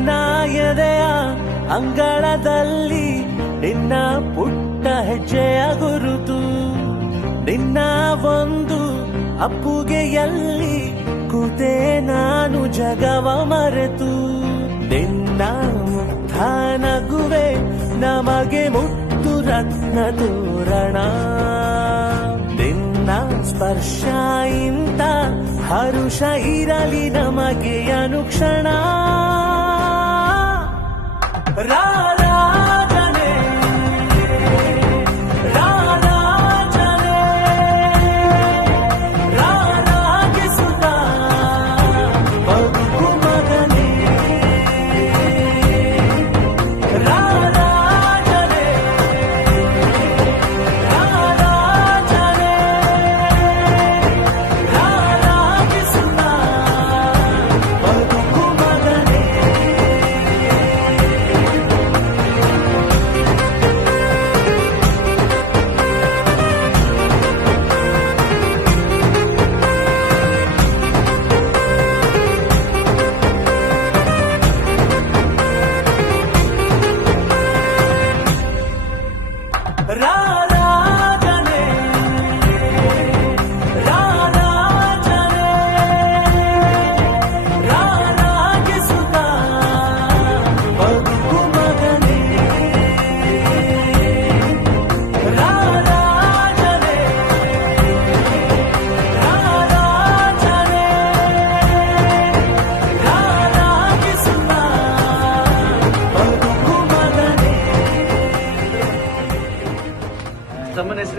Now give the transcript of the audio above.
ನನ್ನ ಎದೆಯ ಅಂಗಳದಲ್ಲಿ ನಿನ್ನ ಪುಟ್ಟ ಹೆಜ್ಜೆಯ ಗುರುತು, ನಿನ್ನ ಒಂದು ಅಪ್ಪುಗೆಯಲ್ಲಿ ಕೂತೆ ನಾನು ಜಗವ ಮರೆತು, ನಿನ್ನ ಮುಗ್ಧ ನಗುವೆ ನಮಗೆ ಮುತ್ತು ರತ್ನ ತೋರಣ, ನಿನ್ನ ಸ್ಪರ್ಶ ಇಂದ ಹರುಷ ಇರಲಿ ನಮಗೆ ಅನುಕ್ಷಣ. ರಾರಾಜನೆ ರಾರಾಜನೆ ರಾರಾಗಿಸುತ್ತ ಬದುಕು ಮಗನೇ, ರಾರಾಜನೆ ರಾರಾಜನೆ ರಾರಾಗಿಸುತ್ತ ಬದುಕು ಮಗನೇ. ರಾರಾಜನೆ ರಾರಾಜನೆ ರಾರಾಗಿಸುತ್ತ ಬದುಕು ಮಗನೇ, ರಾರಾಜನೆ ರಾರಾಜನೆ ರಾರಾಗಿಸುತ್ತ ಬದುಕು ಮಗನೇ. ತಮ್ಮನ ಹೆಸರು